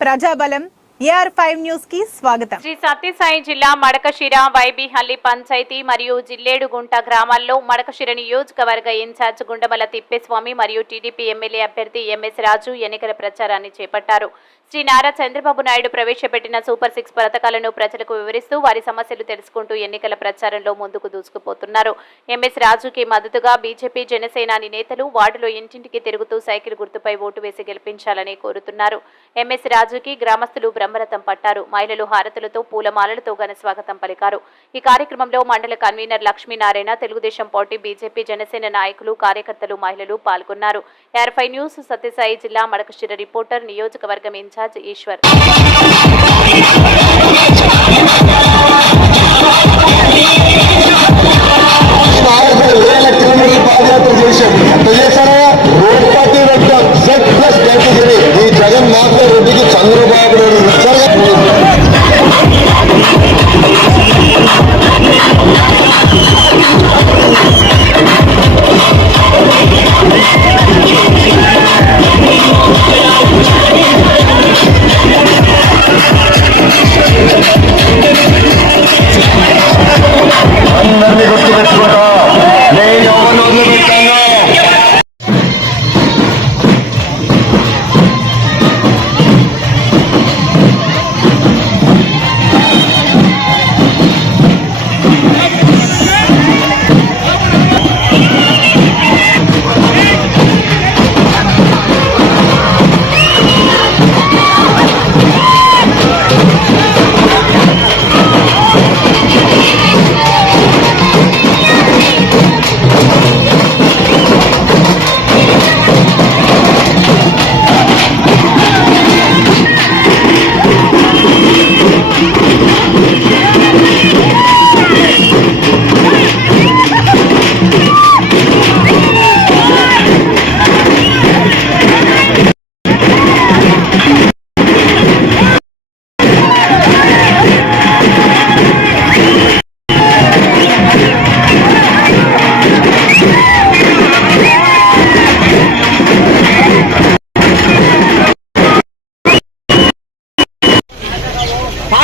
ప్రజాబలం స్వాగతం. శ్రీ సత్యసాయి జిల్లా మడకశిర వైబిహల్లి పంచాయతీ మరియు జిల్లేడుగుంట గ్రామాల్లో మడకశిర నియోజకవర్గ ఇన్ఛార్జ్ గుండమల తిప్పేస్వామి మరియు టీడీపీ ఎమ్మెల్యే అభ్యర్థి ఎంఎస్ రాజు ఎన్నికల ప్రచారాన్ని చేపట్టారు. శ్రీ నారా చంద్రబాబు నాయుడు ప్రవేశపెట్టిన సూపర్ సిక్స్ పథకాలను ప్రజలకు వివరిస్తూ వారి సమస్యలు తెలుసుకుంటూ ఎన్నికల ప్రచారంలో ముందుకు దూసుకుపోతున్నారు. ఎంఎస్ రాజుకి మద్దతుగా బీజేపీ జనసేనాని నేతలు వార్డులో ఇంటింటికి తిరుగుతూ సైకిల్ గుర్తుపై ఓటు వేసి గెలిపించాలని కోరుతున్నారు. ఎంఎస్ రాజుకి గ్రామస్తులు బ్రహ్మరథం పట్టారు మహిళలు హారతులతో పూలమాలలతో ఘన స్వాగతం పలికారు ఈ కార్యక్రమంలో మండల convener Lakshminarayana Telugu Desam party BJP Janasena నాయకులు కార్యకర్తలు మహిళలు పాల్గొన్నారు ఎర్ఫై న్యూస్ సత్యసాయి జిల్లా మడకశిర రిపోర్టర్ నియోజకవర్గం incharge Eswar electronic road party set plus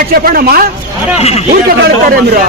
పాట చెప్పండి అమ్మా ఊరికే కలుగుతారే మీరు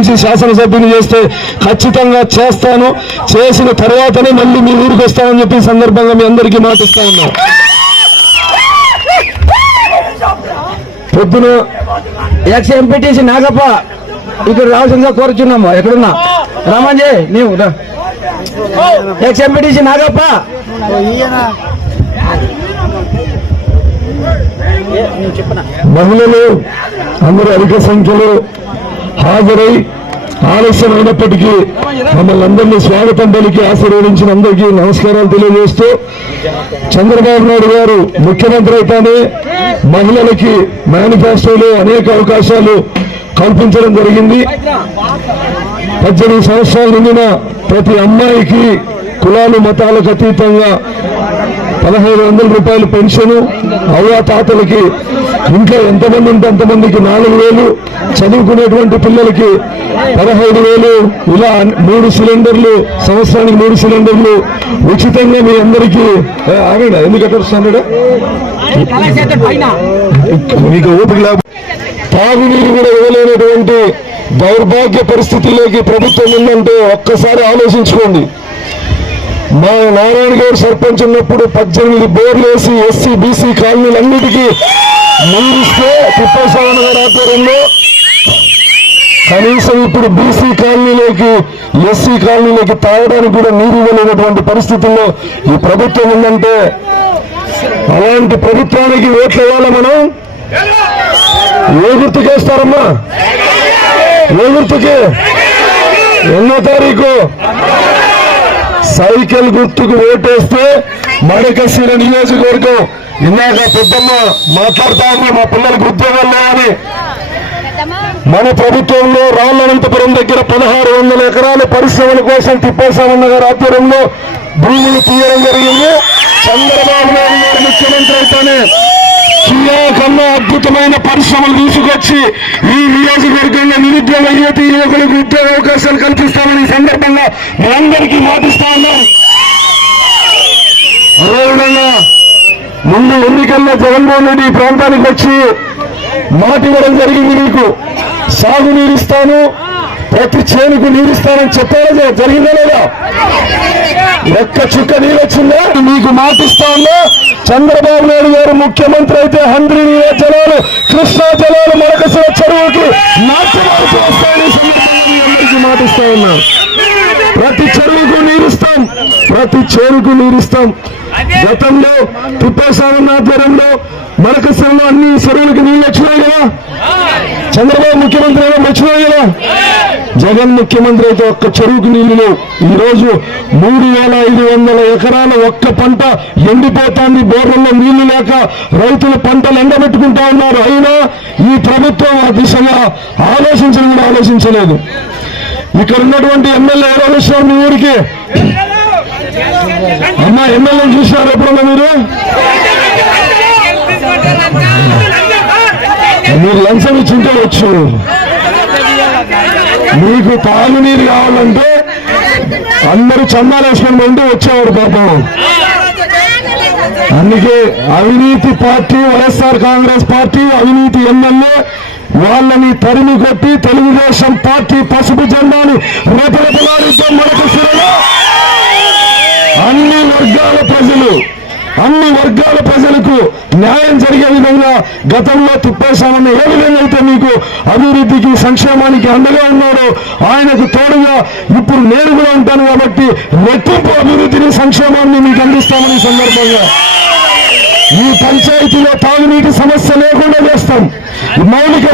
నుంచి శాసనసభ్యుని చేస్తే ఖచ్చితంగా చేస్తాను. చేసిన తర్వాతనే మళ్ళీ మీ ఊరికి వస్తామని చెప్పి సందర్భంగా మీ అందరికీ మాటిస్తా ఉన్నాం. పొద్దున ఎక్స్ ఎంపీటీసీ నాగప్ప ఇక్కడ రావాల్సిందిగా కోరుచున్నాము. ఎక్కడున్నా? రామంజీ నీవు. Ex MPTC Nagappa. మహిళలు అందరూ అధిక సంఖ్యలో హాజరై ఆలస్యం అయినప్పటికీ మమ్మల్ని అందరినీ స్వాగతం పలికి ఆశీర్వదించిన అందరికీ నమస్కారాలు తెలియజేస్తూ చంద్రబాబు నాయుడు గారు ముఖ్యమంత్రి అయితేనే మహిళలకి మేనిఫెస్టోలో అనేక అవకాశాలు కల్పించడం జరిగింది. పద్దెనిమిది సంవత్సరాలు నిండిన ప్రతి అమ్మాయికి కులాలు మతాలకు అతీతంగా పదహైదు వందల రూపాయలు పెన్షన్ అవ్వా తాతలకి ఇంకా ఎంతమంది ఉంటే అంతమందికి నాలుగు వేలు చదువుకునేటువంటి పిల్లలకి పదహైదు వేలు ఇలా మూడు సిలిండర్లు సంవత్సరానికి మూడు సిలిండర్లు ఉచితంగా మీ అందరికీ ఆగండి ఎందుకు ఎక్కడ వస్తున్నాడు మీకు ఓపిక లేక తాగునీరు కూడా ఇవ్వలేనటువంటి దౌర్భాగ్య పరిస్థితుల్లోకి ప్రభుత్వం ఉందంటే ఒక్కసారి ఆలోచించుకోండి. మా నారాయణ గారు సర్పంచ్ ఉన్నప్పుడు పద్దెనిమిది బోర్లు వేసి ఎస్సీ బీసీ కాలనీలన్నిటికీ నీరిస్తే తిప్పేశ్వరణ గారి ఆధ్వర్యంలో కనీసం ఇప్పుడు బీసీ కాలనీలోకి ఎస్సీ కాలనీలోకి తాగడానికి కూడా నీరు ఇవ్వలేనటువంటి పరిస్థితుల్లో ఈ ప్రభుత్వం ఉందంటే అలాంటి ప్రభుత్వానికి ఓట్లు వేయాలి మనం? ఏ గుర్తుకేస్తారమ్మా ఏ గుర్తుకి? ఎన్నో తారీఖు? సైకిల్ గుర్తుకు ఓటేస్తే మడకశీల నియోజకవర్గం. ఇందాక పెద్దమ్మ మాట్లాడతా ఉన్నా మా పిల్లలకు ఉద్యోగాలు లేవని. మన ప్రభుత్వంలో రాళ్ళనంతపురం దగ్గర పదహారు వందల ఎకరాల పరిశ్రమల కోసం తిప్పేశామన్న గారి ఆధ్వర్యంలో భూములు తీయడం జరిగింది. చంద్రబాబు నాయుడు గారు ముఖ్యమంత్రి అయితేనే కియా కన్నా అద్భుతమైన పరిశ్రమలు తీసుకొచ్చి ఈ నియోజకవర్గంలో నిరుద్యోగ యువతి యువకులకు ఉద్యోగ అవకాశాలు కల్పిస్తామని సందర్భంగా మీ అందరికీ మాటిస్తా ఉన్నాం. అదేవిధంగా ముందు ఎన్నికల్లో జగన్మోహన్ రెడ్డి ఈ ప్రాంతానికి వచ్చి మాట ఇవ్వడం జరిగింది నీకు. సాగు నీరిస్తాను ప్రతి చేనుకు నీరిస్తానని చెప్పారా జ- జరిగిందా లేదా? ఒక్క చుక్క నీరు వచ్చిందా మీకు మాటిస్తాను చంద్రబాబు నాయుడు గారు ముఖ్యమంత్రి అయితే హంద్రి జలాలు కృష్ణా జలాలు మరకసిన చెరువుకి నాట్యమాడుతూ వస్తాయని అందరికీ మాటిస్తా ఉన్నా. ప్రతి చెరువుకు నీరుస్తాం ప్రతి చేరుకు నీరుస్తాం. గతంలో తిప్పేశామన్న ఆధ్వర్యంలో మరకస్థలంలో అన్ని చెరువులకు నీళ్ళు వచ్చినాయి కదా. చంద్రబాబు ముఖ్యమంత్రి అయినా వచ్చినాయి కదా. జగన్ ముఖ్యమంత్రి అయితే ఒక్క చెరువుకు నీళ్ళు ఈ రోజు మూడు వేల ఐదు వందల ఎకరాల ఒక్క పంట ఎండిపోతాంది. బోర్లలో నీళ్ళు లేక రైతులు పంటలు ఎండబెట్టుకుంటా ఉన్నారు. అయినా ఈ ప్రభుత్వం ఆ దిశగా ఆలోచించడం కూడా ఆలోచించలేదు. ఇక్కడ ఉన్నటువంటి ఎమ్మెల్యే ఎవరు మీ ఊరికి? అమ్మ ఎమ్మెల్యే చూసినారు ఎప్పుడన్నా మీరు? మీరు లంచం ఇచ్చింటే వచ్చు. మీకు తాగునీరు కావాలంటే అందరూ చందాలు వేసుకొని ఉంటే వచ్చేవాడు పాపం. అందుకే అవినీతి పార్టీ వైఎస్ఆర్ కాంగ్రెస్ పార్టీ అవినీతి ఎమ్మెల్యే వాళ్ళని తరిమి కొట్టి తెలుగుదేశం పార్టీ పసుపు జెండాని రెపరెపలాడిద్దాం మనకు అన్ని వర్గాల ప్రజలు అన్ని వర్గాల ప్రజలకు న్యాయం జరిగే విధంగా గతంలో తిప్పేశామన్న ఏ విధంగా అయితే మీకు అభివృద్ధికి సంక్షేమానికి అండగా ఉన్నాడో ఆయనకు తోడుగా ఇప్పుడు నేను కూడా ఉంటాను కాబట్టి రెట్టింపు అభివృద్ధిని సంక్షేమాన్ని మీకు అందిస్తామని సందర్భంగా. ఈ పంచాయతీలో తాగునీటి సమస్య లేకుండా చేస్తాం. మౌలిక